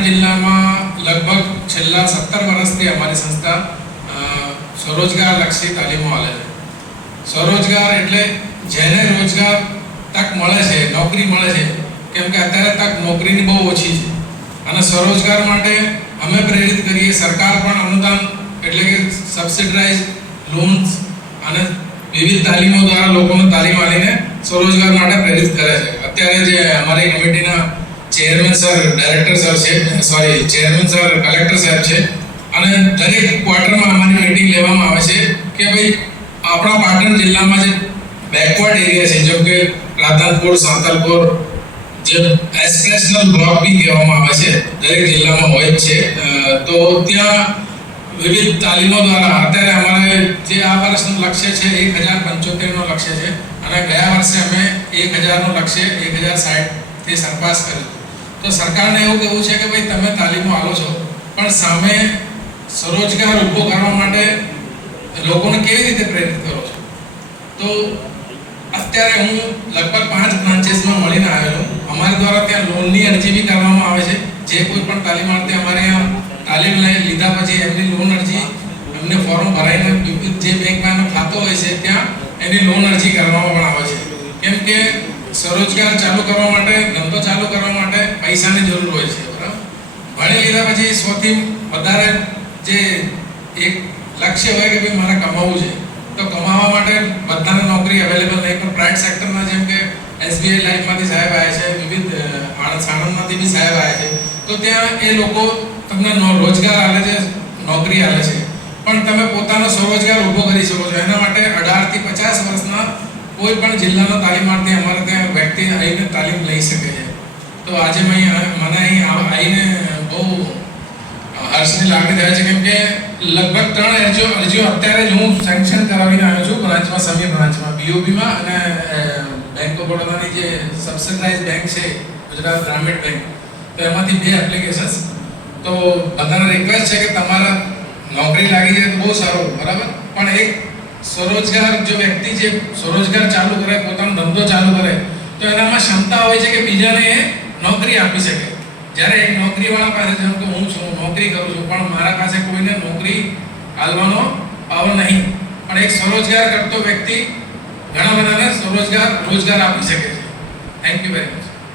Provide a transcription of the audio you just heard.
પાટણ જિલ્લામાં લગભગ છેલ્લા 17 વર્ષથી અમારી સંસ્થા સ્વરોજગાર લક્ષી તાલીમો આલે છે. સ્વરોજગાર એટલે જેને રોજગાર તક મળે છે, નોકરી મળે છે, કેમ કે અત્યારે તક નોકરીની બહુ ઓછી છે અને સ્વરોજગાર માટે અમે પ્રેરિત કરીએ. સરકાર પણ અનુદાન એટલે કે સબસિડાઇઝ લોન્સ અને વિવિધ તાલીમો દ્વારા લોકોને તાલીમ આપીને સ્વરોજગાર માટે પ્રેરિત કરે છે. અત્યારે જે અમારી કમિટીના ચેરમેન સર, ડાયરેક્ટર સર છે, ચેરમેન સર કલેક્ટર સાહેબ છે અને દરેક ક્વાર્ટરમાં અમારી મીટિંગ લેવામાં આવે છે કે ભાઈ આપણા પાટણ જિલ્લામાં જે બેકવર્ડ એરિયા છે, જેમ કે રાધનપુર, સાંતલપુર, જે એસ્પેશનલ બ્લોક બી કહેવામાં આવે છે, દરેક જિલ્લામાં હોય જ છે. તો ત્યાં વિવિધ તાલીમો દ્વારા અત્યારે અમારે જે આ વર્ષનું લક્ષ્ય છે 1075 નું લક્ષ્ય છે અને ગયા વર્ષે અમે 1000 નું લક્ષ્ય 1060 થી સરપાસ કર્યું. તો સરકારને એવું કહેવું છે કે ભાઈ તમે તાલીમો આલો છો પણ સામે સ્વરોજગાર ઊભો કરવા માટે લોકોને કેવી રીતે પ્રેરિત કરો છો? તો અત્યારે હું લગભગ 5 બ્રાન્ચેસમાં મળીને આવેલો. અમારા દ્વારા ત્યાં લોનની અરજી બી કરવામાં આવે છે. જે કોઈ પણ તાલીમાર્થી અમારે ત્યાં તાલીમ લીધા પછી એમની લોન અરજી, એમને ફોર્મ ભરાઈને જે બેંકમાં એનો ખાતો હોય છે ત્યાં એની લોન અરજી કરવામાં પણ આવે છે. કેમ કે સ્વરોજગાર ચાલુ કરવા માટે, ધંધો ચાલુ કરવા માટે પૈસાની જરૂર હોય છે, બરાબર? ભણી લીધા પછી સૌથી વધારે જે એક લક્ષ્ય હોય કે ભાઈ મારે કમાવું છે, તો કમાવા માટે બધાને નોકરી અવેલેબલ નહીં, પણ પ્રાઇવેટ સેક્ટરમાં જેમ કે એસબીઆઈ લાઈફમાંથી સાહેબ આવ્યા છે, વિવિધ સાણંદમાંથી બી સાહેબ આવ્યા છે, તો ત્યાં એ લોકો તમને રોજગાર આલે છે, નોકરી આલે છે, પણ તમે પોતાનો સ્વરોજગાર ઊભો કરી શકો છો. એના માટે 18 થી 50 વર્ષના કોઈ પણ જિલ્લાનો તાલીમાર્થી અમારે ત્યાં વ્યક્તિ આવીને તાલીમ લઈ શકે છે. તો આજે મને અહીં આવીને બહુ હર્ષની લાગણી થાય છે, કેમ કે લગભગ 3 અરજીઓ અત્યારે જ હું સેન્કશન કરાવીને આવ્યો છું બ્રાન્ચમાં, સમી બ્રાન્ચમાં, બીઓબીમાં અને બેંક ઓફ બરોડાની જે સબસિડાઇઝ બેંક છે, ગુજરાત ગ્રામીણ બેંક, તો એમાંથી 2 એપ્લિકેશન્સ. તો બધાને રિક્વેસ્ટ છે કે તમારા નોકરી લાગી જાય તો બહુ સારું, બરાબર, પણ એક સ્વરોજગાર જો વ્યક્તિ જે સ્વરોજગાર ચાલુ કરે, પોતાનો ધંધો ચાલુ કરે, તો એનામાં ક્ષમતા હોય છે કે બીજાને એ નોકરી આપી શકે. જ્યારે એક નોકરીવાળા પાસે, જેમ કે હું છું, નોકરી કરું છું, પણ મારા પાસે કોઈને નોકરી આલવાનો પાવર નહીં, પણ એક સ્વરોજગાર કરતો વ્યક્તિ ઘણા બધાને રોજગાર આપી શકે છે. Thank you very much.